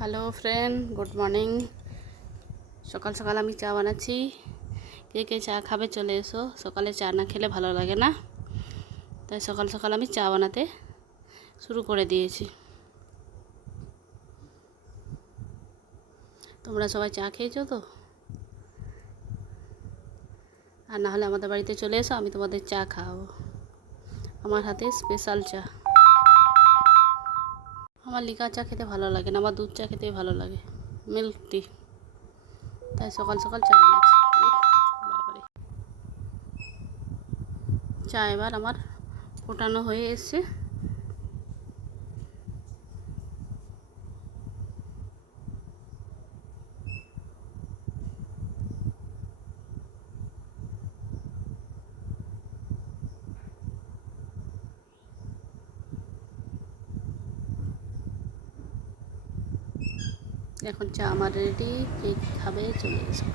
Hello friend, good morning. সকাল সকাল আমি চা বানাচ্ছি। কে কে চা খাবে চলে এসো। সকালে চা না খেলে ভালো লাগে না, তাই সকাল সকাল আমি চা বানাতে শুরু করে দিয়েছি। তোমরা সবাই চা খেয়েছো তো? আর না হলে আমাদের বাড়িতে চলে এসো, আমি তোমাদের চা খাওয়াবো। আমার হাতে স্পেশাল চা। আমার লিকা চা খেতে ভালো লাগে না, আমার দুধ চা খেতেই ভালো লাগে, মিল্ক টি। তাই সকাল সকাল চা বানাচ্ছি। বাবারে, চা এবার আমার ফোটানো হয়ে এসছে। এখন চা আমার রেডি, কে খাবে চলে এসো।